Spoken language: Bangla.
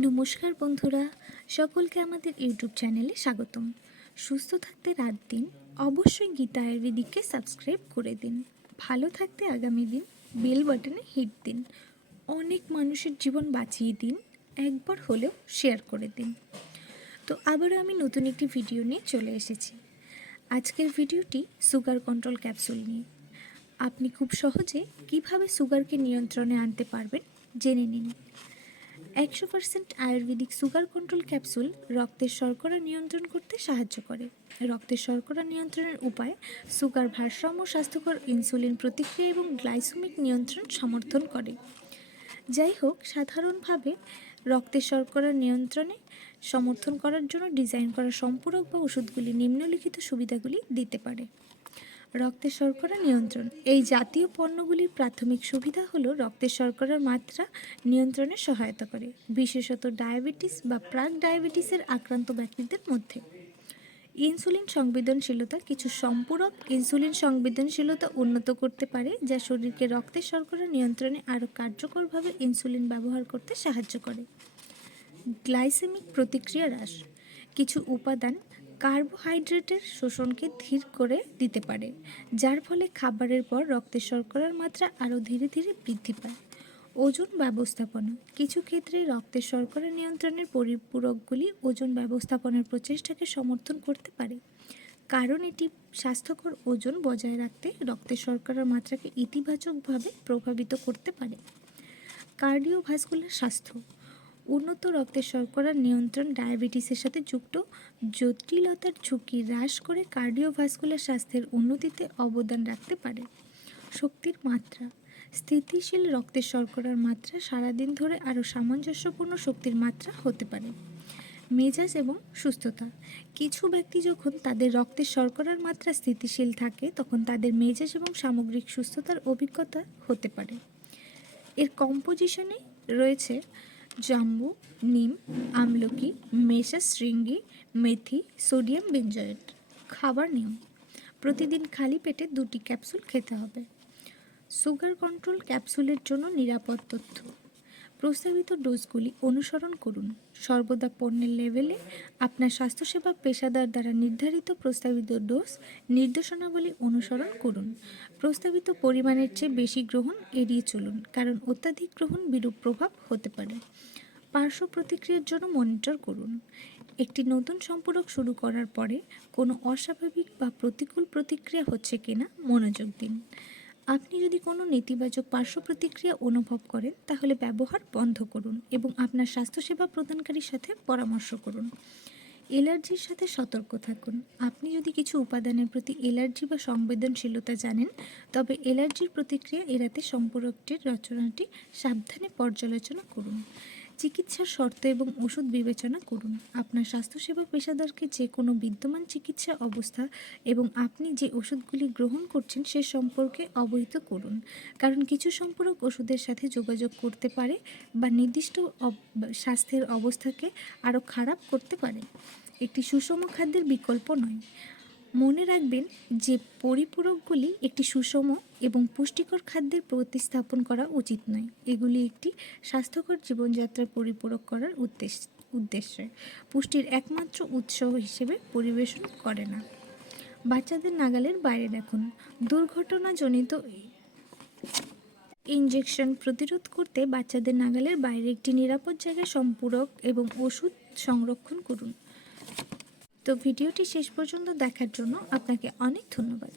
নমস্কার বন্ধুরা, সকলকে আমাদের ইউটিউব চ্যানেলে স্বাগতম। সুস্থ থাকতে রাত দিন, অবশ্যই গীতা আয়ুর্বেদিককে সাবস্ক্রাইব করে দিন। ভালো থাকতে আগামী দিন, বেল বাটনে হিট দিন। অনেক মানুষের জীবন বাঁচিয়ে দিন, একবার হলেও শেয়ার করে দিন। তো আবারও আমি নতুন একটি ভিডিও নিয়ে চলে এসেছি। আজকের ভিডিওটি সুগার কন্ট্রোল ক্যাপসুল নিয়ে। আপনি খুব সহজে কীভাবে সুগারকে নিয়ন্ত্রণে আনতে পারবেন, জেনে নিন। একশো percent Ayurvedic sugar control capsule রক্তের শর্করা নিয়ন্ত্রণ করতে সাহায্য করে। রক্তের শর্করা নিয়ন্ত্রণের উপায়, সুগার ভারসাম্য স্বাস্থ্যকর ইনসুলিন প্রতিক্রিয়া এবং গ্লাইসোমিক নিয়ন্ত্রণ সমর্থন করে। যাই হোক, সাধারণভাবে রক্তের শর্করা নিয়ন্ত্রণে সমর্থন করার জন্য ডিজাইন করা সম্পূরক বা ওষুধগুলি নিম্নলিখিত সুবিধাগুলি দিতে পারে। রক্তের শর্করা নিয়ন্ত্রণ। এই জাতীয় পণ্যগুলির প্রাথমিক সুবিধা হলো রক্তের শর্করার মাত্রা নিয়ন্ত্রণে সহায়তা করে, বিশেষত ডায়াবেটিস বা প্রাক ডায়াবেটিসের আক্রান্ত ব্যক্তিদের মধ্যে। ইনসুলিন সংবেদনশীলতা, কিছু সম্পূরক ইনসুলিন সংবেদনশীলতা উন্নত করতে পারে, যা শরীরকে রক্তের শর্করা নিয়ন্ত্রণে আরও কার্যকরভাবে ইনসুলিন ব্যবহার করতে সাহায্য করে। গ্লাইসেমিক প্রতিক্রিয়া হ্রাস, কিছু উপাদান কার্বোহাইড্রেটের শোষণকে ধীর করে দিতে পারে, যার ফলে খাবারের পর রক্তের শর্করার মাত্রা আরও ধীরে ধীরে বৃদ্ধি পায়। ওজন ব্যবস্থাপনা কিছু ক্ষেত্রে রক্তের শর্করা নিয়ন্ত্রণের পরিপূরকগুলি ওজন ব্যবস্থাপনার প্রচেষ্টাকে সমর্থন করতে পারে, কারণ এটি স্বাস্থ্যকর ওজন বজায় রাখতে রক্তের শর্করার মাত্রাকে ইতিবাচকভাবে প্রভাবিত করতে পারে। কার্ডিওভাস্কুলার স্বাস্থ্য উন্নত রক্তের শর্করা নিয়ন্ত্রণ ডায়াবেটিসের সাথে যুক্ত। জটিলতার ঝুঁকি হ্রাস করে কার্ডিওভাস্কুলার স্বাস্থ্যের উন্নতিতে অবদান রাখতে পারে। শক্তির মাত্রা। স্থিতিশীল রক্তের শর্করার মাত্রা সারাদিন ধরে আরও সামঞ্জস্যপূর্ণ শক্তির মাত্রা হতে পারে। মেজাজ এবং সুস্থতা। কিছু ব্যক্তি যখন তাদের রক্তের শর্করার মাত্রা স্থিতিশীল থাকে, তখন তাদের মেজাজ এবং সামগ্রিক সুস্থতার অভিজ্ঞতা হতে পারে। এর কম্পোজিশনে রয়েছে জাম্বু, নিম, আমলকি, মেশা, শৃঙ্গি, মেথি, সোডিয়াম বেঞ্জয়েট খাবার নিয়ম। প্রতিদিন খালি পেটে দুটি ক্যাপসুল খেতে হবে। সুগার কন্ট্রোল ক্যাপসুলের জন্য নিরাপদ তথ্য। প্রস্তাবিত ডোজগুলি অনুসরণ করুন। সর্বদা পণ্যের লেভেলে আপনার স্বাস্থ্যসেবা পেশাদার দ্বারা নির্ধারিত প্রস্তাবিত ডোজ নির্দেশনাবলী অনুসরণ করুন। প্রস্তাবিত পরিমাণের চেয়ে বেশি গ্রহণ এড়িয়ে চলুন, কারণ অত্যাধিক গ্রহণ বিরূপ প্রভাব হতে পারে। পার্শ্ব প্রতিক্রিয়ার জন্য মনিটর করুন। একটি নতুন সম্পর্ক শুরু করার পরে কোনো অস্বাভাবিক বা প্রতিকূল প্রতিক্রিয়া হচ্ছে কিনা মনোযোগ দিন। আপনি যদি কোনো নেতিবাচক পার্শ্ব প্রতিক্রিয়া অনুভব করেন, তাহলে ব্যবহার বন্ধ করুন এবং আপনার স্বাস্থ্যসেবা প্রদানকারীর সাথে পরামর্শ করুন। এলার্জির সাথে সতর্ক থাকুন। আপনি যদি কিছু উপাদানের প্রতি এলার্জি বা সংবেদনশীলতা জানেন, তবে এলার্জির প্রতিক্রিয়া এড়াতে সম্পর্কটির রচনাটি সাবধানে পর্যালোচনা করুন। চিকিৎসার শর্ত এবং ওষুধ বিবেচনা করুন। আপনার স্বাস্থ্যসেবা পেশাদারকে যে কোনো বিদ্যমান চিকিৎসা অবস্থা এবং আপনি যে ওষুধগুলি গ্রহণ করছেন সে সম্পর্কে অবহিত করুন। কারণ কিছু সম্পর্ক ওষুধের সাথে যোগাযোগ করতে পারে বা নির্দিষ্ট স্বাস্থ্যের অবস্থাকে আরও খারাপ করতে পারে। একটি সুষম খাদ্যের বিকল্প নয়। মনে রাখবেন যে পরিপূরকগুলি একটি সুষম এবং পুষ্টিকর খাদ্যের প্রতিস্থাপন করা উচিত নয়। এগুলি একটি স্বাস্থ্যকর জীবনযাত্রার পরিপূরক করার উদ্দেশ্য, উদ্দেশ্যে। পুষ্টির একমাত্র উৎস হিসেবে পরিবেশন করে না। বাচ্চাদের নাগালের বাইরে রাখুন দুর্ঘটনাজনিত ইনজেকশন প্রতিরোধ করতে বাচ্চাদের নাগালের বাইরে একটি নিরাপদ জায়গায় সম্পূরক এবং ওষুধ সংরক্ষণ করুন। তো ভিডিওটি শেষ পর্যন্ত দেখার জন্য আপনাকে অনেক ধন্যবাদ।